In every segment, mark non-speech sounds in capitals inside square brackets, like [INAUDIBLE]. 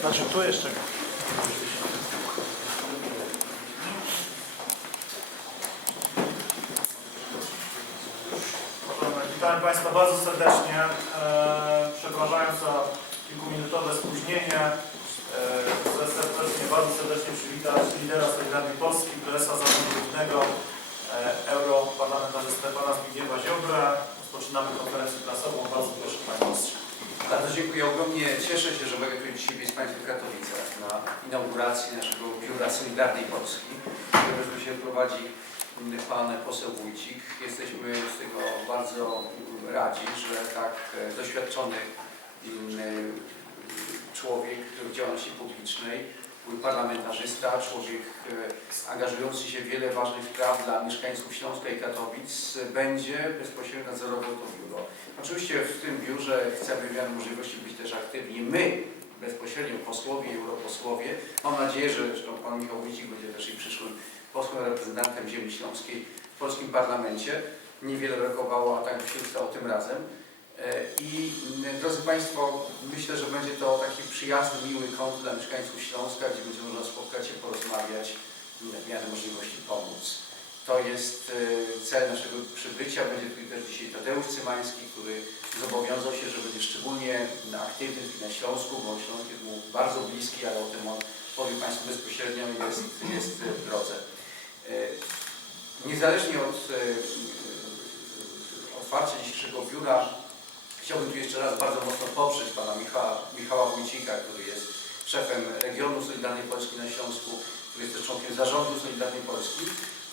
Znaczy tu jeszcze. Witam Państwa bardzo serdecznie. E, przepraszając za kilkuminutowe spóźnienie, e, chcę serdecznie, bardzo serdecznie przywitać lidera Solidarnej Polski, prezesa Zarządu Głównego e, Europarlamentarzystę pana Zbigniewa Ziobrę. Rozpoczynamy konferencję prasową. Bardzo proszę Panie Ministrze. Bardzo dziękuję ogromnie. Cieszę się, że mogę tu dzisiaj być z Państwem w Katowicach na inauguracji naszego biura Solidarnej Polski, które że się prowadzi pan poseł Wójcik. Jesteśmy z tego bardzo radzi, że tak e, doświadczony mm, człowiek w działalności publicznej, był parlamentarzysta, człowiek e, angażujący się w wiele ważnych spraw dla mieszkańców Śląska i Katowic, będzie bezpośrednio nadzorował to biuro. Oczywiście w tym biurze chcemy w miarę możliwości być też aktywni my, bezpośrednio posłowie i europosłowie. Mam nadzieję, że zresztą pan Michał Wójcik będzie też i przyszłym posłem reprezentantem ziemi śląskiej w polskim parlamencie. Niewiele brakowało, a tak się stało tym razem. E, I m, drodzy Państwo, myślę, że będzie to taki przyjazny, miły kąt dla mieszkańców Śląska, gdzie będzie można spotkać się, porozmawiać, m, w miarę możliwości pomóc. To jest e, cel naszego przybycia. Będzie tutaj też dzisiaj Tadeusz Cymański, który zobowiązał się, że będzie szczególnie aktywny na Śląsku, bo Śląsk jest mu bardzo bliski, ale o tym on powie Państwu bezpośrednio i jest, jest w drodze. E, Niezależnie od otwarcia dzisiejszego biura, chciałbym tu jeszcze raz bardzo mocno poprzeć Pana Michała, Michała Wójcika, który jest szefem regionu Solidarnej Polski na Śląsku, który jest też członkiem zarządu Solidarnej Polski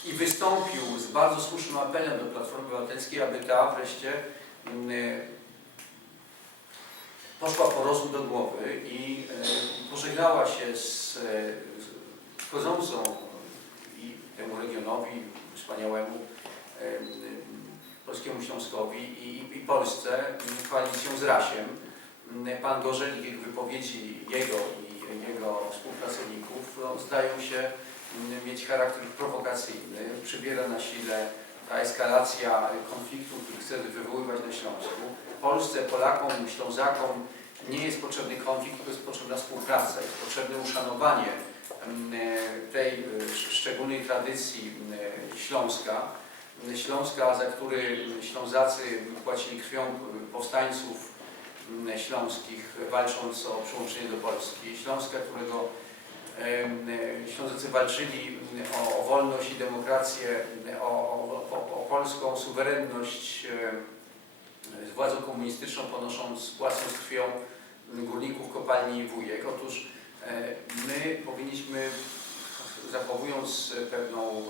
i wystąpił z bardzo słusznym apelem do Platformy Obywatelskiej, aby ta wreszcie mm, poszła po rozum do głowy i e, pożegnała się z, e, z wchodzącą i temu regionowi wspaniałemu e, Polskiemu Śląskowi i, i Polsce m, koalicją z Rasiem. M, Pan Gorzelik, wypowiedzi jego i jego współpracowników no, zdają się m, mieć charakter prowokacyjny. Przybiera na sile ta eskalacja konfliktu, który chce wywoływać na Śląsku. Polsce, Polakom, Ślązakom nie jest potrzebny konflikt, tylko jest potrzebna współpraca, jest potrzebne uszanowanie m, tej e, sz- szczególnej tradycji m, Śląska. Śląska, za który Ślązacy płacili krwią powstańców m, śląskich, walcząc o przyłączenie do Polski. Śląska, którego Ślązacy walczyli o, o wolność i demokrację, o, o, o, o polską suwerenność z władzą komunistyczną, ponosząc, płacąc krwią górników kopalni Wujek. Otóż e, my powinniśmy, zachowując pewną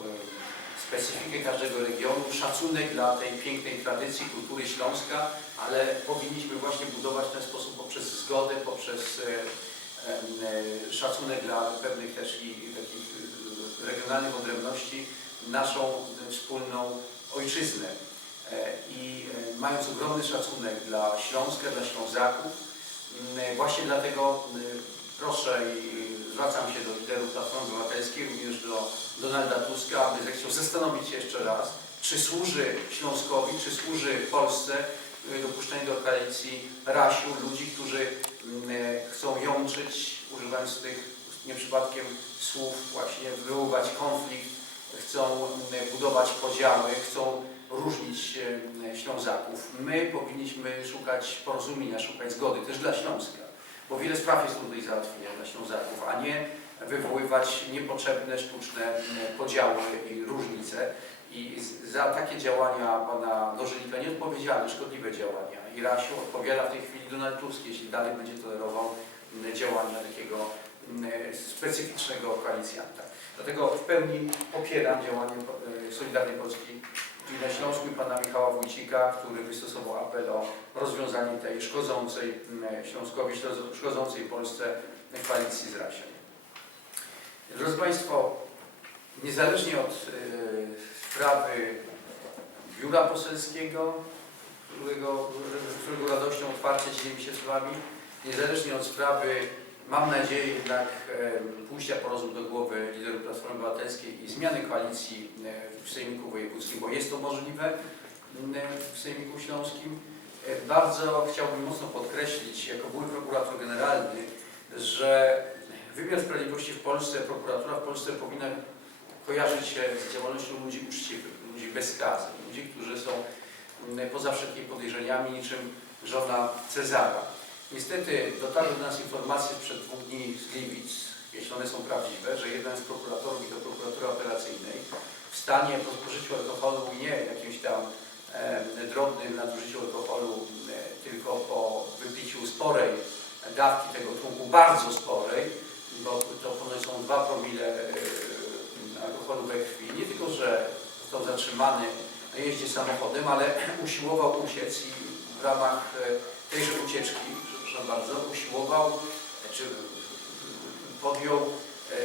specyfikę każdego regionu, szacunek dla tej pięknej tradycji, kultury Śląska, ale powinniśmy właśnie budować w ten sposób poprzez zgodę, poprzez e, e, szacunek dla pewnych też i takich e, regionalnych odrębności, naszą wspólną ojczyznę. I mając ogromny szacunek dla Śląska, dla Ślązaków, właśnie dlatego proszę i zwracam się do liderów Platformy Obywatelskiej, również do Donalda Tuska, aby zechciał zastanowić się jeszcze raz, czy służy Śląskowi, czy służy Polsce dopuszczenie do koalicji rasiu, ludzi, którzy mm, chcą jączyć, używając tych nie przypadkiem słów, właśnie wywoływać konflikt, chcą mm, budować podziały, chcą różnić em, Ślązaków. My powinniśmy szukać porozumienia, szukać zgody też dla Śląska, bo wiele spraw jest tutaj załatwienia dla Ślązaków, a nie wywoływać niepotrzebne, sztuczne em, podziały i różnice. I za takie działania pana Gorzelika, nieodpowiedzialne, szkodliwe działania i Rasiu odpowiada w tej chwili Donald Tusk, jeśli dalej będzie tolerował m, działania takiego m, specyficznego koalicjanta. Dlatego w pełni popieram działanie e, Solidarnej Polski czyli na Śląsku i pana Michała Wójcika, który wystosował apel o rozwiązanie tej szkodzącej m, Śląskowi, szkodzącej Polsce koalicji z Rasiem. Drodzy Państwo, niezależnie od e, sprawy biura poselskiego, którego, którego radością otwarcie dzielimy się z Wami, niezależnie od sprawy, mam nadzieję jednak pójścia po rozum do głowy liderów Platformy Obywatelskiej i zmiany koalicji e, w Sejmiku Wojewódzkim, bo jest to możliwe w Sejmiku Śląskim. E, Bardzo chciałbym mocno podkreślić, jako były prokurator generalny, że wymiar sprawiedliwości w Polsce, prokuratura w Polsce powinna kojarzyć się z działalnością ludzi uczciwych, ludzi bezskaznych, ludzi, którzy są poza wszelkimi podejrzeniami, niczym żona Cezara. Niestety dotarły do nas informacje sprzed dwóch dni z Gliwic, jeśli one są prawdziwe, że jeden z prokuratorów i to prokuratury operacyjnej w stanie po spożyciu alkoholu i nie jakimś tam e, drobnym nadużyciu alkoholu, e, tylko po wypiciu sporej dawki tego trunku, bardzo sporej, bo to ponoć są 2 promile e, alkoholu we krwi. Nie tylko, że został zatrzymany na jeździe samochodem, ale [CLEARS THROAT] usiłował uciec i w ramach e, tejże ucieczki, bardzo, usiłował, czy podjął e,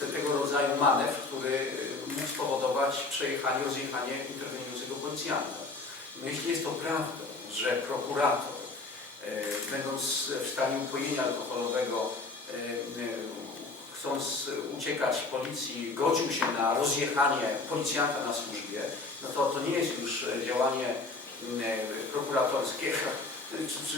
te- tego rodzaju manewr, który mógł spowodować przejechanie, rozjechanie interweniującego policjanta. No jeśli jest to prawdą, że prokurator, e, będąc w stanie upojenia alkoholowego, e, chcąc uciekać policji, godził się na rozjechanie policjanta na służbie, no to to nie jest już działanie e, prokuratorskie, czy, czy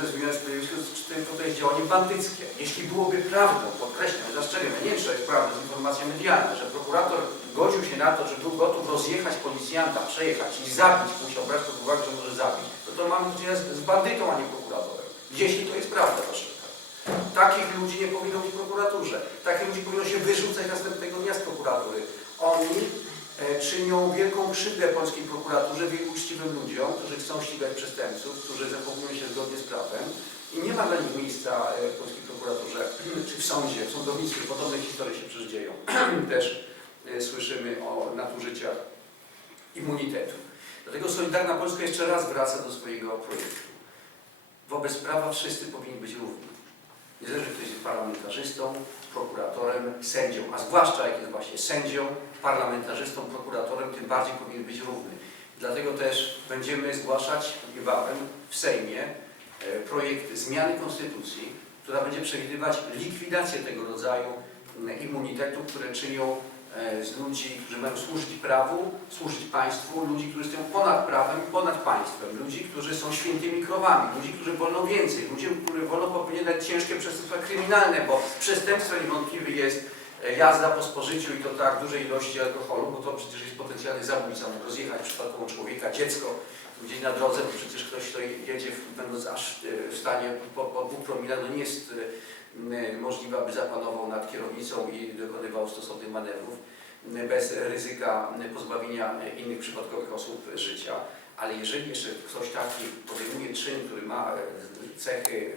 ze wymiaru sprawiedliwości, czy to jest działanie bandyckie. Jeśli byłoby prawdą, podkreślam, zastrzegam, nie wiem, czy to jest prawda, jest informacja medialna, że prokurator godził się na to, że był gotów rozjechać policjanta, przejechać i zabić, musiał brać pod uwagę, że może zabić, to to mamy do czynienia z, z bandytą, a nie prokuratorem. Jeśli to jest prawda, proszę. Takich ludzi nie powinno być w prokuraturze. Takich ludzi powinno się wyrzucać następnego dnia z prokuratury. Oni czynią wielką krzywdę polskiej prokuraturze, wielu uczciwym ludziom, którzy chcą ścigać przestępców, którzy zachowują się zgodnie z prawem. I nie ma dla nich miejsca e, w polskiej prokuraturze, [CLEARS THROAT] czy w sądzie, w sądownictwie. Podobne historie się przecież dzieją. [CLEARS THROAT] Też e, słyszymy o nadużyciach immunitetu. Dlatego Solidarna Polska jeszcze raz wraca do swojego projektu. Wobec prawa wszyscy powinni być równi. Niezależnie czy ktoś jest parlamentarzystą, prokuratorem, sędzią, a zwłaszcza jak jest właśnie sędzią, parlamentarzystą, prokuratorem, tym bardziej powinien być równy. Dlatego też będziemy zgłaszać niebawem w Sejmie e, projekt zmiany konstytucji, która będzie przewidywać likwidację tego rodzaju m, immunitetu, które czynią z ludzi, którzy mają służyć prawu, służyć państwu, ludzi, którzy stoją ponad prawem i ponad państwem, ludzi, którzy są świętymi krowami, ludzi, którzy wolno więcej, ludzi, którzy wolno popełniać ciężkie przestępstwa kryminalne, bo przestępstwem niewątpliwie jest e, jazda po spożyciu i to tak dużej ilości alkoholu, bo to przecież jest potencjalny zabójca, mógł rozjechać przypadkowo człowieka, dziecko gdzieś na drodze, bo przecież ktoś, kto jedzie będąc aż e, w stanie po, po dwóch promilach, no nie jest e, możliwe, aby zapanował nad kierownicą i dokonywał stosownych manewrów bez ryzyka pozbawienia innych przypadkowych osób życia. Ale jeżeli jeszcze ktoś taki podejmuje czyn, który ma e, cechy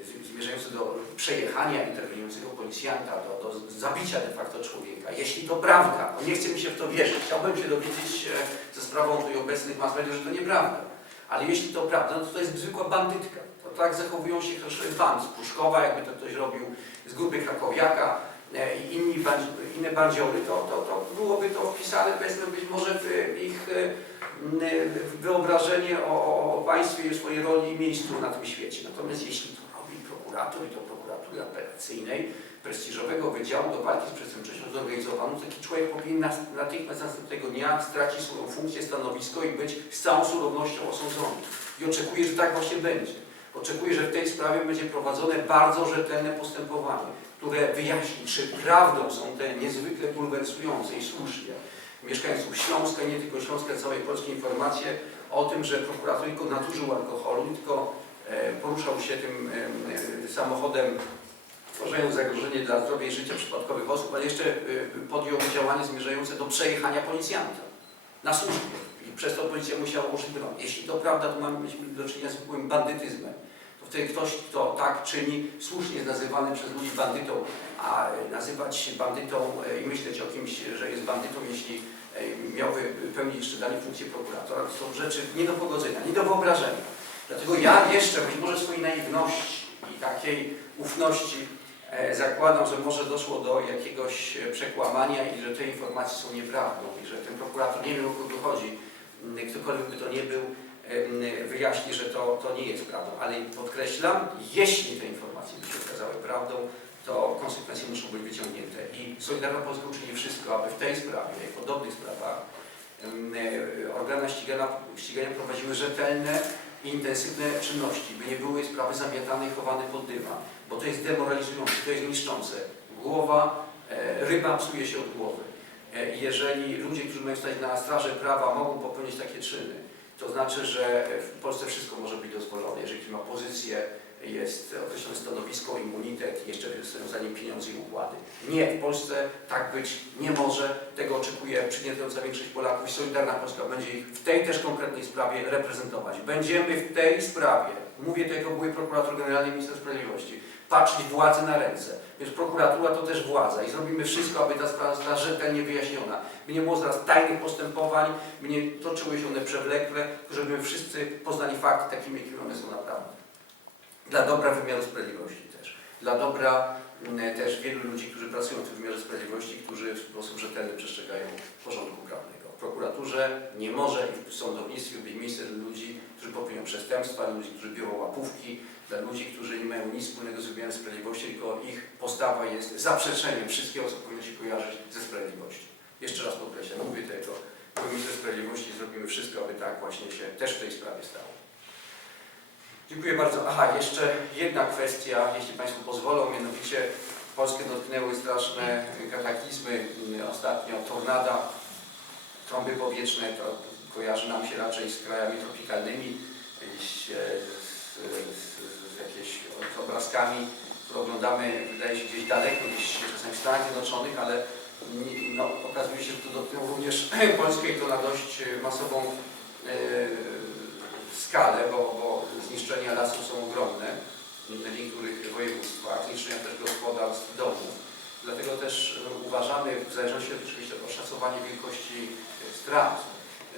e, zmierzające do przejechania interweniującego policjanta, do, do zabicia de facto człowieka, jeśli to prawda, nie chce mi się w to wierzyć, chciałbym się dowiedzieć e, ze sprawą tutaj obecnych mass że to nieprawda. Ale jeśli to prawda, no to to jest zwykła bandytka. Tak zachowują się band z Pruszkowa, jakby to ktoś robił z grupy Krakowiaka e, i inni inne bandziory, to, to, to byłoby to wpisane powiedzmy być może w ich e, wyobrażenie o, o, państwie swojej roli i miejscu na tym świecie. Natomiast jeśli to robi prokurator i to prokuratury operacyjnej, prestiżowego Wydziału do Walki z Przestępczością Zorganizowaną, taki człowiek powinien natychmiast następnego dnia stracić swoją funkcję, stanowisko i być z całą surownością osądzony. I oczekuję, że tak właśnie będzie. Oczekuję, że w tej sprawie będzie prowadzone bardzo rzetelne postępowanie, które wyjaśni, czy prawdą są te niezwykle bulwersujące i słusznie mieszkańców Śląska, nie tylko Śląska, całej Polski informacje o tym, że prokurator tylko nadużył alkoholu, tylko e, poruszał się tym e, samochodem, stwarzając zagrożenie dla zdrowia i życia przypadkowych osób, ale jeszcze e, podjął działanie zmierzające do przejechania policjanta na służbie. Przez to musiała użyć broni. Jeśli to prawda, to mamy do czynienia z zwykłym bandytyzmem. To wtedy ktoś, kto tak czyni, słusznie jest nazywany przez ludzi bandytą, a e, nazywać bandytą e, i myśleć o kimś, że jest bandytą, jeśli e, miałby pełnić jeszcze dalej funkcję prokuratora, to są rzeczy nie do pogodzenia, nie do wyobrażenia. Dlatego ja jeszcze, być może swojej naiwności i takiej ufności zakładam, że może doszło do jakiegoś przekłamania i że te informacje są nieprawdą i że ten prokurator, nie wiem o kogo chodzi, ktokolwiek by to nie był, em, wyjaśni, że to, to nie jest prawdą. Ale podkreślam, jeśli te informacje by się okazały prawdą, to konsekwencje muszą być wyciągnięte. I Solidarna Polska uczyni wszystko, aby w tej sprawie i podobnych sprawach e, organa ścigania, ścigania prowadziły rzetelne i intensywne czynności, by nie były sprawy zamiatane i chowane pod dywan, bo to jest demoralizujące, to jest niszczące. Głowa, e, ryba psuje się od głowy. E, Jeżeli ludzie, którzy mają stać na straży prawa, mogą popełnić takie czyny, to znaczy, że w Polsce wszystko może być dozwolone. Jeżeli ktoś ma pozycję, jest określone stanowisko, immunitet, jeszcze stoją za nim pieniądze i układy. Nie, w Polsce tak być nie może. Tego oczekuje przygnębiająca większość Polaków i Solidarna Polska będzie ich w tej też konkretnej sprawie reprezentować. Będziemy w tej sprawie, mówię to jako były prokurator generalny minister sprawiedliwości, patrzeć władzy na ręce. Więc prokuratura to też władza i zrobimy wszystko, aby ta sprawa została rzetelnie wyjaśniona. By nie było zaraz tajnych postępowań, by nie toczyły się one przewlekle, żebyśmy wszyscy poznali fakty takimi, jakimi one są naprawdę. Dla dobra wymiaru sprawiedliwości też. Dla dobra mm, też wielu ludzi, którzy pracują w tym wymiarze sprawiedliwości, którzy w sposób rzetelny przestrzegają porządku prawnego. W prokuraturze nie może i w sądownictwie być miejsce dla ludzi, którzy popełniają przestępstwa, ludzi, którzy biorą łapówki, dla ludzi, którzy nie mają nic wspólnego z wymiarem sprawiedliwości, tylko ich postawa jest zaprzeczeniem wszystkiego, co powinno się kojarzyć ze sprawiedliwością. Jeszcze raz podkreślam, mówię to jako minister sprawiedliwości zrobimy wszystko, aby tak właśnie się też w tej sprawie stało. Dziękuję bardzo. Aha, jeszcze jedna kwestia, jeśli Państwo pozwolą, mianowicie Polskę dotknęły straszne kataklizmy. Ostatnio tornada, trąby powietrzne, to kojarzy nam się raczej z krajami tropikalnymi, z, z, z, obrazkami, które oglądamy, wydaje się gdzieś daleko, gdzieś czasami w Stanach Zjednoczonych, ale no, okazuje się, że to dotknęło również [CLEARS THROAT] Polskę i to na dość masową e, skalę, bo, bo zniszczenia lasów są ogromne w niektórych województwach, zniszczenia też gospodarstw, domów. Dlatego też e, uważamy, w zależności oczywiście od oszacowania wielkości e, strat,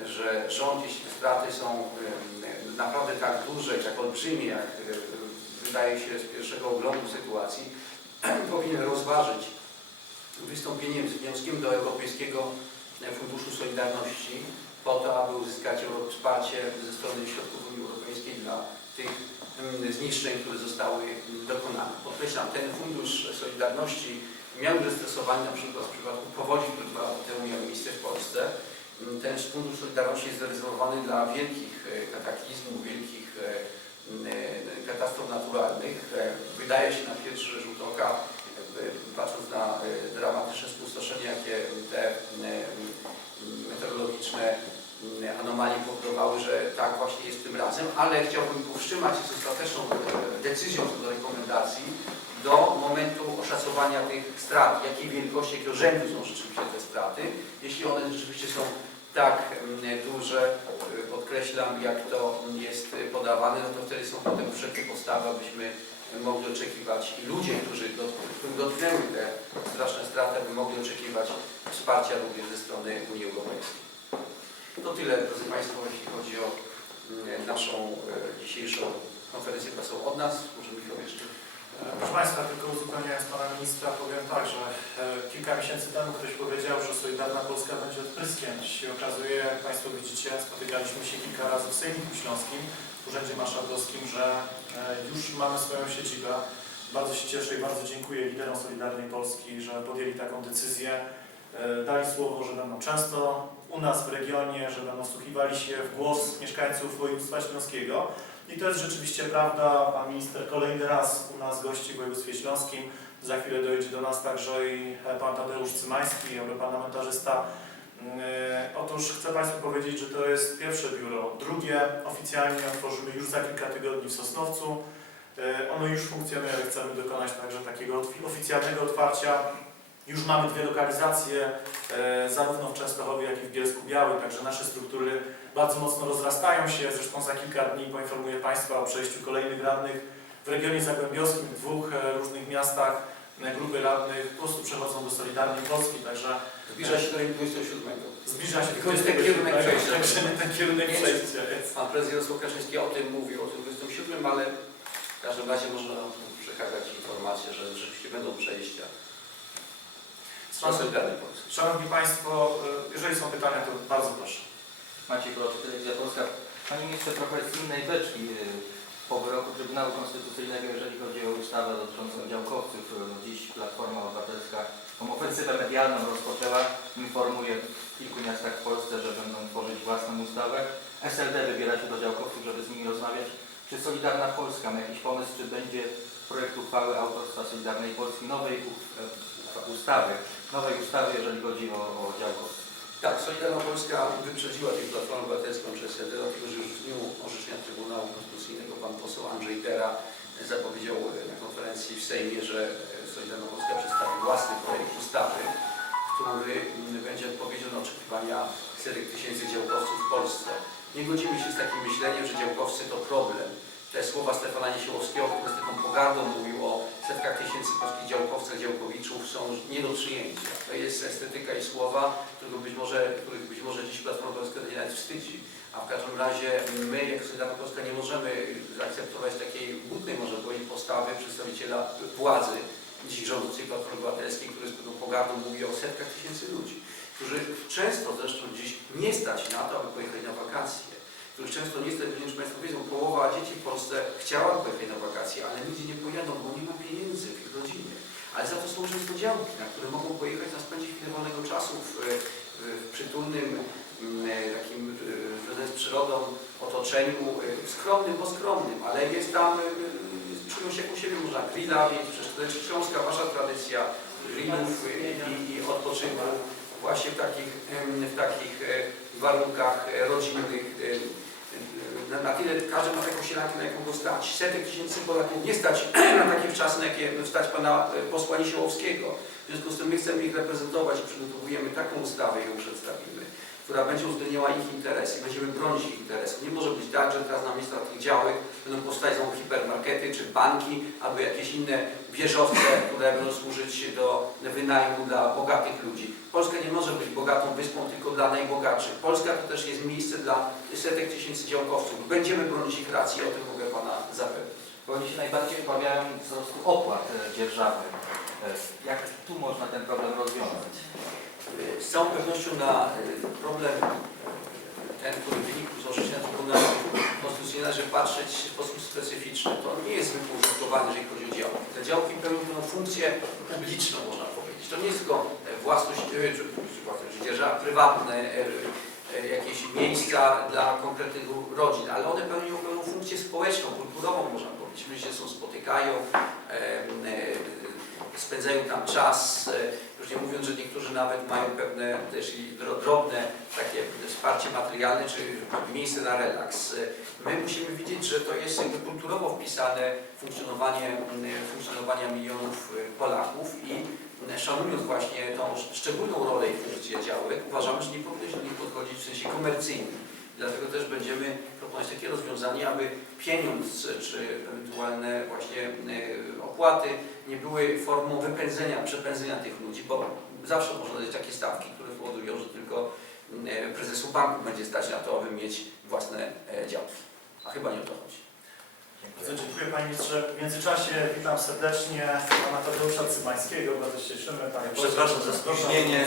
że rząd, jeśli straty są e, naprawdę tak duże tak olbrzymie, jak e, wydaje się z pierwszego oglądu sytuacji, [CLEARS THROAT] powinien rozważyć wystąpieniem z wnioskiem do Europejskiego Funduszu Solidarności po to, aby uzyskać wsparcie ze strony środków Unii Europejskiej dla tych mm, zniszczeń, które zostały dokonane. Podkreślam, ten Fundusz Solidarności miał zastosowanie na przykład w przypadku powodzi, które dwa lata temu miały miejsce w Polsce. Mm, Ten Fundusz Solidarności jest zarezerwowany dla wielkich e, kataklizmów, wielkich e, katastrof naturalnych. E, Wydaje się na pierwszy rzut oka, patrząc na e, dramatyczne spustoszenie, jakie te e, meteorologiczne anomalie powodowały, że tak właśnie jest tym razem, ale chciałbym powstrzymać się z ostateczną decyzją co do rekomendacji do momentu oszacowania tych strat, jakiej wielkości, jakiego rzędu są rzeczywiście te straty. Jeśli one rzeczywiście są tak mm, duże, e, podkreślam, jak to jest e, podawane, no to wtedy są potem wszelkie podstawy, abyśmy mogli oczekiwać i ludzie, którzy dotknęły te straszne straty, by mogli oczekiwać wsparcia również ze strony Unii Europejskiej. To tyle, drodzy Państwo, jeśli chodzi o mm, naszą e, dzisiejszą konferencję prasową od nas. Może Michał jeszcze. Proszę Państwa, tylko uzupełniając Pana Ministra, powiem tak, że e, kilka miesięcy temu ktoś powiedział, że Solidarna Polska będzie odpryskiem. Się okazuje, jak Państwo widzicie, spotykaliśmy się kilka razy w Sejmiku Śląskim, w Urzędzie Marszałkowskim, że e, już mamy swoją siedzibę. Bardzo się cieszę i bardzo dziękuję liderom Solidarnej Polski, że podjęli taką decyzję. E, Dali słowo, że będą często u nas w regionie, że będą wsłuchiwali się w głos mieszkańców województwa śląskiego. I to jest rzeczywiście prawda. Pan minister kolejny raz u nas gości w województwie śląskim. Za chwilę dojedzie do nas także i pan Tadeusz Cymański, europarlamentarzysta. Yy, Otóż chcę Państwu powiedzieć, że to jest pierwsze biuro. Drugie oficjalnie otworzymy już za kilka tygodni w Sosnowcu. Yy, Ono już funkcjonuje, ale chcemy dokonać także takiego oficjalnego otwarcia. Już mamy dwie lokalizacje, e, zarówno w Częstochowie, jak i w Bielsku Białym, także nasze struktury bardzo mocno rozrastają się. Zresztą za kilka dni poinformuję Państwa o przejściu kolejnych radnych w regionie zagłębiowskim, w dwóch e, różnych miastach. E, Grupy radnych po prostu przechodzą do Solidarnej Polski, także Zbliża się do rynku 27. zbliża się jest ten kierunek przejścia. Także ten kierunek Jest. przejścia jest. Pan prezes Jarosław Kaczyński o tym mówił, o tym 27, ale w każdym razie można przekazać informację, że rzeczywiście będą przejścia do Polski. Szanowni Państwo, e, jeżeli są pytania, to bardzo proszę. Maciej Kolot, Telewizja Polska. Panie ministrze, trochę z innej beczki. Po wyroku Trybunału Konstytucyjnego, jeżeli chodzi o ustawę dotyczącą działkowców, y, dziś Platforma Obywatelska tą ofensywę medialną rozpoczęła. Informuje w kilku miastach w Polsce, że będą tworzyć własną ustawę. SLD wybiera się do działkowców, żeby z nimi rozmawiać. Czy Solidarna Polska ma jakiś pomysł, czy będzie projekt uchwały autorstwa Solidarnej Polski nowej e, ustawy, nowej ustawy, jeżeli chodzi o, o działkowców? Tak, Solidarna Polska wyprzedziła tej Platformę Obywatelską przez SLD, dlatego że już w dniu orzeczenia Trybunału Konstytucyjnego pan poseł Andrzej Tera zapowiedział e, na konferencji w Sejmie, że e, Solidarna Polska przedstawi własny projekt ustawy, który mm, będzie odpowiedzią na oczekiwania setek tysięcy działkowców w Polsce. Nie godzimy się z takim myśleniem, że działkowcy to problem. Te słowa Stefana Niesiołowskiego, który z taką pogardą mówił o setkach tysięcy polskich działkowcach, działkowiczów, są nie do przyjęcia. To jest estetyka i słowa, których być może, których być może dziś Platforma Polska nie nawet wstydzi. A w każdym razie my, jako Solidarna Polska, nie możemy zaakceptować takiej butnej, może powiedzieć, postawy przedstawiciela władzy, dziś rządzącej Platformy Obywatelskiej, który z pewną pogardą mówi o setkach tysięcy ludzi, którzy często zresztą dziś nie stać na to, aby pojechać na wakacje, których często nie stać, nie wiem, Państwo wiedzą, połowa dzieci w Polsce chciała pojechać na wakacje, ale nigdzie nie pojadą, bo nie ma pieniędzy w ich rodzinie. Ale za to są często działki, na które mogą pojechać na spędzić chwilę wolnego czasu w, w, przytulnym, mm, e, takim e, związanym z przyrodą otoczeniu, e, skromnym, bo skromnym, ale jest tam, e, e, czują się u siebie, można grilla mieć, przecież to jest Wasza tradycja grillów e, i, i odpoczynku właśnie w takich, w takich e, warunkach e, rodzinnych. Na, na tyle każdy ma taką sielankę, na jaką go stać. Setek tysięcy Polaków nie stać [CLEARS THROAT] na takie wczasy, na jakie stać pana e, posła Niesiołowskiego. W związku z tym my chcemy ich reprezentować i przygotowujemy taką ustawę i ją przedstawimy, która będzie uwzględniała ich interesy, będziemy bronić ich interesów. Nie może być tak, że teraz na miejsca tych działek będą powstać znowu hipermarkety czy banki albo jakieś inne wieżowce, które będą służyć do wynajmu dla bogatych ludzi. Polska nie może być bogatą wyspą tylko dla najbogatszych. Polska to też jest miejsce dla setek tysięcy działkowców. Będziemy bronić ich racji, o tym mogę Pana zapewnić. Bo oni się najbardziej obawiają wzrostu opłat e, dzierżawy. E, Jak tu można ten problem rozwiązać? Z całą pewnością na y, problem ten, który wynikł z orzeczenia Trybunału Konstytucyjnego, patrzeć w sposób specyficzny. To nie jest zwykły użytkowany, jeżeli chodzi o działki. Te działki pełnią funkcję publiczną, można powiedzieć. To nie jest tylko e, własność, e, czy, czy własność dzierżawa prywatne, e, jakieś miejsca dla konkretnych rodzin, ale one pełnią pewną funkcję społeczną, kulturową, można powiedzieć. Ludzie się są spotykają, spędzają tam czas, e, już nie mówiąc, że niektórzy nawet mają pewne też i dro- drobne takie wsparcie materialne, czy miejsce na relaks. E, My musimy widzieć, że to jest jakby kulturowo wpisane funkcjonowanie, funkcjonowania milionów e, Polaków i szanując właśnie tą sz- szczególną rolę i funkcję działek, uważamy, że nie powinno do nich podchodzić w sensie komercyjnym. Dlatego też będziemy proponować takie rozwiązanie, aby pieniądz czy ewentualne właśnie opłaty nie były formą wypędzenia, przepędzenia tych ludzi, bo zawsze można dać takie stawki, które powodują, że tylko e, prezesu banku będzie stać na to, aby mieć własne e, działki. A chyba nie o to chodzi. Bardzo dziękuję Panie Ministrze. W międzyczasie witam serdecznie Pana Tadeusza Cymańskiego. Bardzo się cieszymy. Panie. Przepraszam za spóźnienie.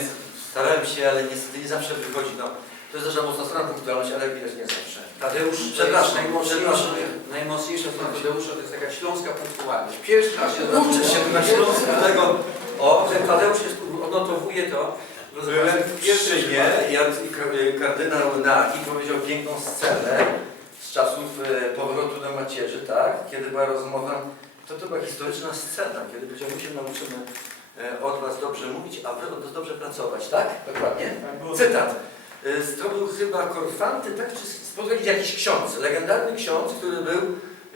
Starałem się, ale niestety nie zawsze wychodzi. No, to jest nasza mocna strona punktualność, ale widać nie zawsze. Tadeusz, Przepraszam, najmocniejsza, najmocniejsza strona Tadeusza to jest taka śląska punktualność. Pierwszy raz się Uczę się na Śląsku tego. O, Ten Tadeusz jest, odnotowuje to. Byłem w ar- i kar- kardynał Nagi powiedział piękną scenę z czasów e, powrotu do macierzy, tak? Kiedy była rozmowa, to to była historyczna scena, kiedy powiedział, my się nauczymy e, od Was dobrze mówić, a Wy od nas dobrze pracować, tak? Dokładnie. Tak Cytat. To był chyba Korfanty, tak? Czy spotkał się jakiś ksiądz, legendarny ksiądz, który był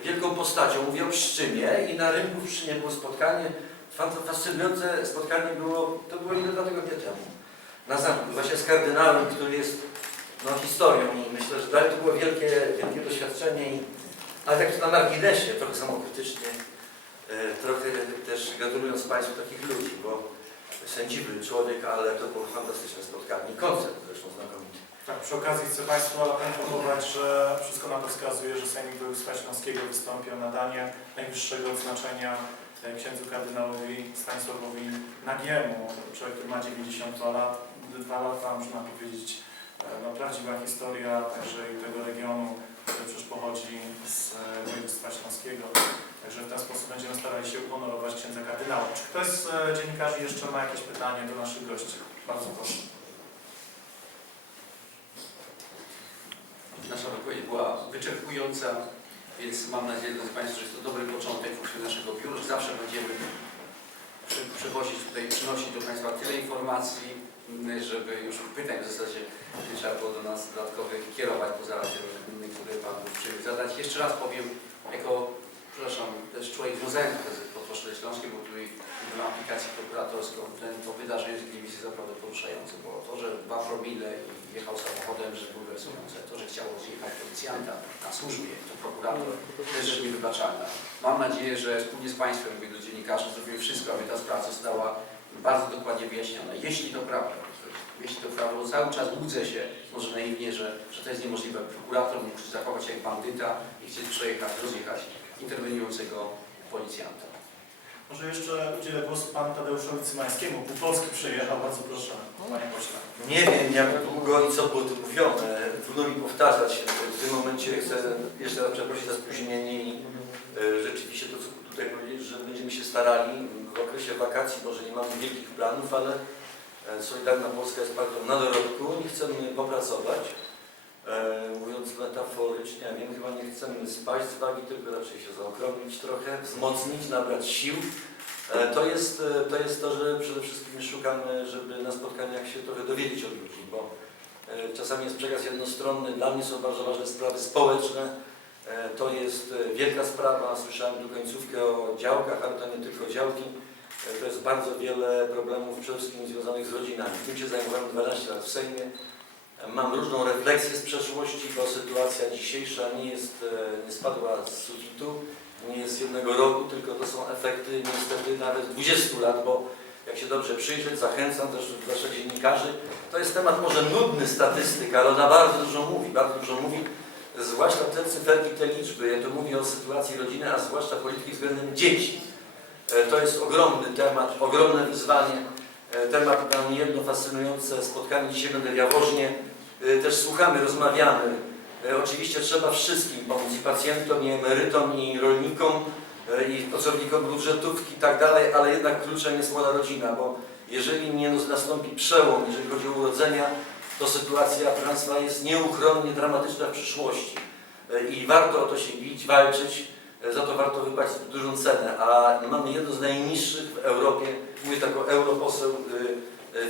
wielką postacią, mówił o Pszczymie i na rynku w Pszczymie było spotkanie, fascynujące spotkanie było, to było ile dwa tygodnie temu, na zamku, właśnie z kardynałem, który jest no, historią i myślę, że dla mnie to było wielkie, wielkie doświadczenie, i, ale tak na marginesie, trochę samokrytycznie, e, trochę też gratulując Państwu takich ludzi, bo sędziwy człowiek, ale to było fantastyczne spotkanie. Koncert zresztą znakomity. Tak, przy okazji chcę Państwa poinformować, że wszystko na to wskazuje, że Sejmik Województwa Śląskiego wystąpi o nadanie najwyższego odznaczenia e, księdzu kardynałowi Stanisławowi Nagiemu. Człowiek, który ma 92 lat, lata, można powiedzieć, e, no, prawdziwa historia także i tego regionu. który przecież pochodzi z e, województwa śląskiego. Także w ten sposób będziemy starali się uhonorować księdza kardynała. Czy ktoś z e, dziennikarzy jeszcze ma jakieś pytanie do naszych gości? Bardzo proszę. Nasza wypowiedź była wyczerpująca, więc mam nadzieję, drodzy Państwo, że jest to dobry początek funkcjonowania naszego biura, zawsze będziemy przy, przywozić tutaj, przynosić do Państwa tyle informacji, m, żeby już pytań w zasadzie nie trzeba było do nas dodatkowych kierować poza tym, które Pan chciał zadać. Jeszcze raz powiem, jako, przepraszam, też człowiek związany z Podkoszle Śląskim, bo tutaj na aplikację prokuratorską, ten, to wydarzenie jest naprawdę poruszające, bo to, że dwa promile i jechał samochodem, że bulwersujące, to, że chciało zjechać policjanta na służbie, to prokurator, to jest rzecz niewybaczalna. Mam nadzieję, że wspólnie z Państwem, mówię do dziennikarzy, zrobimy wszystko, aby ta sprawa została bardzo dokładnie wyjaśniona. Jeśli to prawda, jeśli to prawda, bo cały czas łudzę się, może naiwnie, że, że to jest niemożliwe. Prokurator mógł zachować się jak bandyta i chcieć przejechać, rozjechać interweniującego policjanta. Może jeszcze udzielę głosu panu Tadeuszowi Cymańskiemu. Pół Polski przyjechał. Bardzo proszę, panie pośle. Nie wiem jak długo i co było tu mówione. Trudno mi powtarzać. W tym momencie chcę jeszcze raz przeprosić za spóźnienie i e, rzeczywiście to, co tutaj powiedzieć, że będziemy się starali w okresie wakacji, może nie mamy wielkich planów, ale e, Solidarna Polska jest partią na dorobku i chcemy popracować. E, mówiąc metaforycznie, ja wiem, chyba nie chcemy spaść z wagi, tylko raczej się zaokrąglić trochę, wzmocnić, nabrać sił. E, To jest, e, to jest to, że przede wszystkim szukamy, żeby na spotkaniach się trochę dowiedzieć od ludzi, bo czasami jest przekaz jednostronny. Dla mnie są bardzo ważne sprawy społeczne. To jest wielka sprawa. Słyszałem tu końcówkę o działkach, ale to nie tylko działki. To jest bardzo wiele problemów przede wszystkim związanych z rodzinami. Tym się zajmowałem 12 lat w Sejmie. Mam różną refleksję z przeszłości, bo sytuacja dzisiejsza nie jest, e, nie spadła z sufitu nie jest z jednego roku, tylko to są efekty niestety nawet 20 lat, bo jak się dobrze przyjrzeć, zachęcam też zwłaszcza dziennikarzy, to jest temat może nudny statystyk, ale ona bardzo dużo mówi, bardzo dużo mówi, zwłaszcza te cyferki, te liczby, ja tu mówię o sytuacji rodziny, a zwłaszcza polityki względem dzieci. E, To jest ogromny temat, ogromne wyzwanie, E, temat nam jedno fascynujące spotkanie dzisiaj będę w Jaworznie, też słuchamy, rozmawiamy, E, Oczywiście trzeba wszystkim pomóc, i pacjentom, i emerytom, i rolnikom, e, i pracownikom budżetówki i tak dalej, ale jednak kluczem jest młoda rodzina, bo jeżeli nie nastąpi przełom, jeżeli chodzi o urodzenia, to sytuacja proszę Państwa jest nieuchronnie dramatyczna w przyszłości. I warto o to się bić, walczyć, za to warto wypłacić dużą cenę, a mamy jedno z najniższych w Europie, mówię tak o europoseł,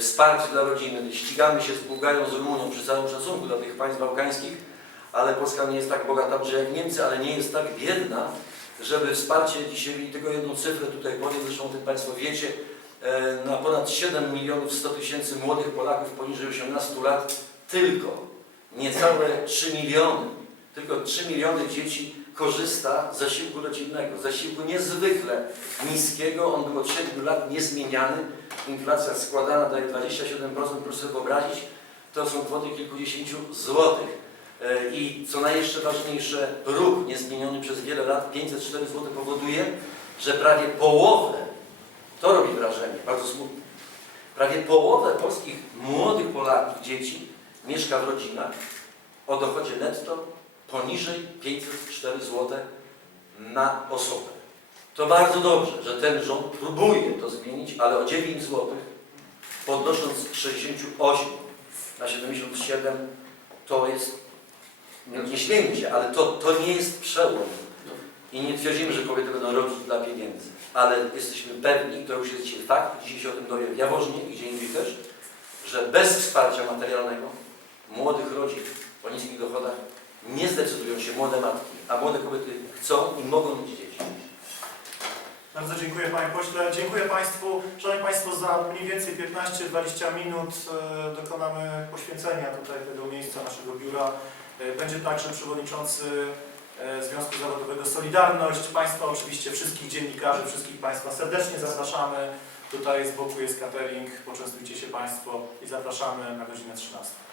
wsparcie dla rodziny. Ścigamy się z Bułgarią, z Rumunią przy całym szacunku dla tych państw bałkańskich, ale Polska nie jest tak bogata jak Niemcy, ale nie jest tak biedna, żeby wsparcie dzisiaj, tylko jedną cyfrę tutaj powiem, zresztą o tym Państwo wiecie, e, na ponad 7 milionów 100 tysięcy młodych Polaków poniżej 18 lat, tylko. Niecałe 3 miliony, tylko 3 miliony dzieci korzysta z zasiłku rodzinnego, zasiłku niezwykle niskiego, on był od 7 lat niezmieniany, inflacja składana daje 27%, proszę sobie wyobrazić, to są kwoty kilkudziesięciu złotych. E, I co najeszczę ważniejsze, niezmieniony przez wiele lat, 504 zł powoduje, że prawie połowę, to robi wrażenie, bardzo smutne, prawie połowę polskich młodych Polaków, dzieci mieszka w rodzinach o dochodzie netto poniżej 504 zł na osobę. To bardzo dobrze, że ten rząd próbuje to zmienić, ale o 9 zł, podnosząc z 68 na 77, to jest no, nie się, ale to, to nie jest przełom. I nie twierdzimy, że kobiety będą robić dla pieniędzy, ale jesteśmy pewni, to już jest dzisiaj fakt, dzisiaj się o tym dowiem w Jaworznie i gdzie indziej też, że bez wsparcia materialnego młodych rodzin o niskich dochodach nie zdecydują się młode matki, a młode kobiety chcą i mogą mieć dzieci. Bardzo dziękuję Panie Pośle. Dziękuję Państwu. Szanowni Państwo, za mniej więcej 15-20 minut e, dokonamy poświęcenia tutaj tego miejsca naszego biura. E, Będzie także przewodniczący e, Związku Zawodowego Solidarność. Państwa oczywiście, wszystkich dziennikarzy, wszystkich Państwa serdecznie zapraszamy. Tutaj z boku jest catering, poczęstujcie się Państwo i zapraszamy na godzinę 13.